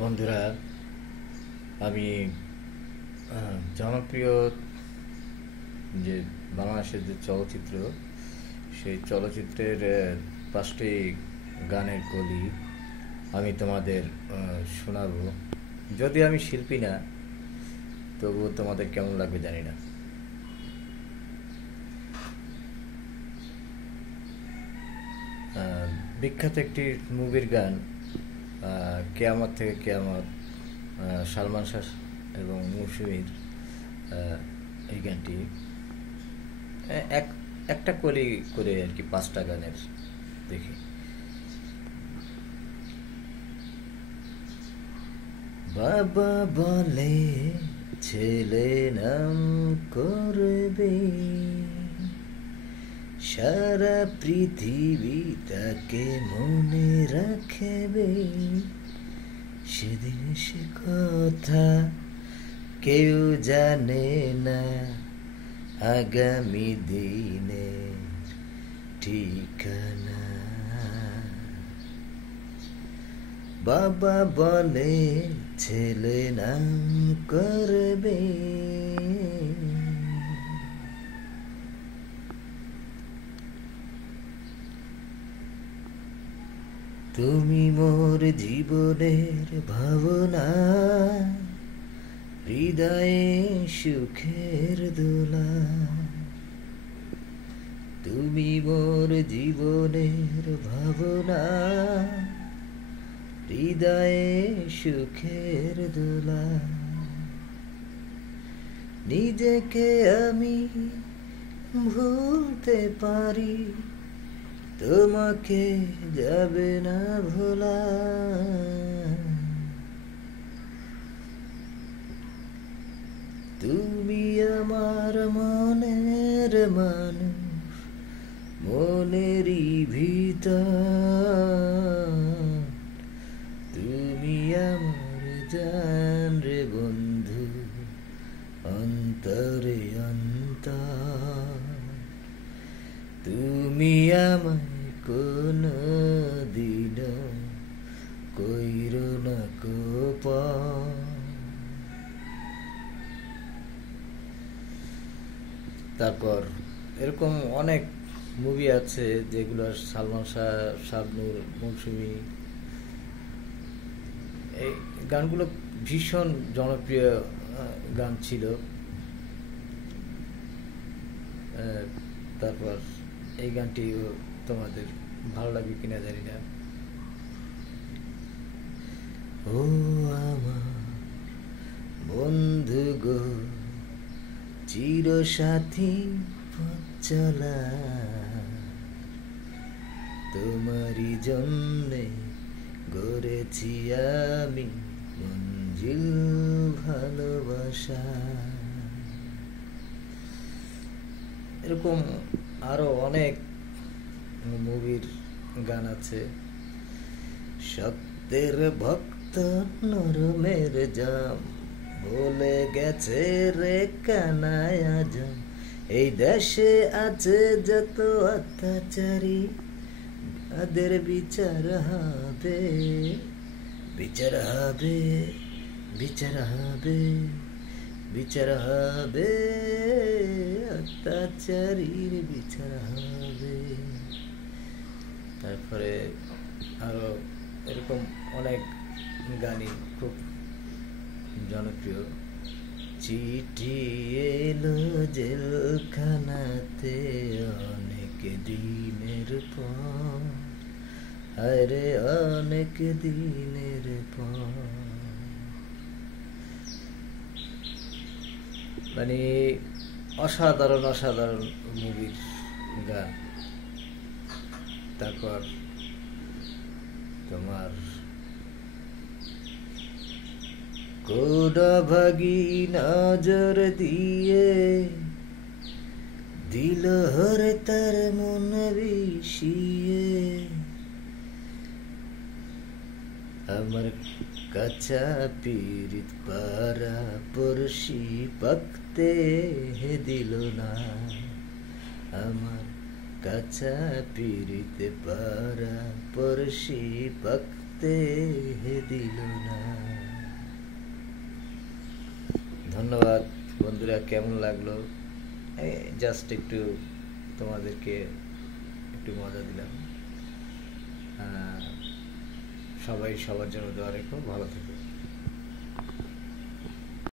বন্ধুরা, আমি জনপ্রিয় যে বাংলাদেশের যে চলচ্চিত্র, সেই চলচ্চিত্রের 5টি গানের কলি আমি তোমাদের শোনাবো। যদি আমি শিল্পী না, তবুও তোমাদের কেমন লাগবে জানি না। বিখ্যাত একটি মুভির গান, কেয়ামত থেকে কেয়ামত, সালমান শাহ এবং মৌসুমীর এই গানটি এক একটা কলি করে আর কি, 5টা গানের দেখি। বাবা বলে ছেলে নাম করবে, সারা পৃথিবী তাকে মনে রাখবে। সেদিন সে কথা কেউ জানে না, আগামী দিনে ঠিকানা। বাবা বলে ছেলে নাম করবে, তুমি মোর জীবনের ভাবনা, হৃদয়ে সুখের দোলা। তুমি মোর জীবনের ভাবনা, হৃদয়ে সুখের দোলা। নিজেকে আমি ভুলতে পারি, তোমাকে যাবে না ভোলা। তুমি আমার মনের মানুষ, মনেরই ভিতর। তুমি আমার জান রে বন্ধু, অন্তরে অন্তর। তুমি আমায় কোনো দিন কইরো না কোপন। তারপর এরকম অনেক মুভি আছে যেগুলো সালমান শাহ, শাবনূর, মৌসুমী, এই গানগুলো ভীষণ জনপ্রিয় গান ছিল। তারপর এই গানটিও তোমাদের ভালো লাগবে কিনা জানি না। ও আমার বন্ধু গো, চির সাথী পথ চলা, তোমারই জন্যে গড়েছি আমি মঞ্জিল ভালোবাসা। এরকম আরো অনেক মুভির গান আছে। সত্যের ভক্ত নরমের জাম, বলে গেছে রে কানায় আজম। এই দেশে আছে যত অত্যাচারী, তাদের বিচার হবে, বিচার হবে, বিচার হবে, বিচার হবে, অত্যাচারীর বিচার হবে। তারপরে আরো এরকম অনেক গানই খুব জনপ্রিয়। চিঠি এলো জেলখানাতে অনেক দিনের পর, আরে অনেক দিনের পর। মানে অসাধারণ অসাধারণ মুভির গান। তারপর তোমার কোডাভাগি নজর দিয়ে দিল হরে তার মন বিষিয়ে। আমার কাছা পীড়িত পারা পড়শি পাকতে দিল না, আমার কাছা পীড়িত পারা পড়শি পাকতে বাঁচতে দিল না। ধন্যবাদ বন্ধুরা, কেমন লাগলো? জাস্ট একটু তোমাদেরকে একটু মজা দিলাম। সবাই সবার জন্য দোয়া রেখো, ভালো থেকো।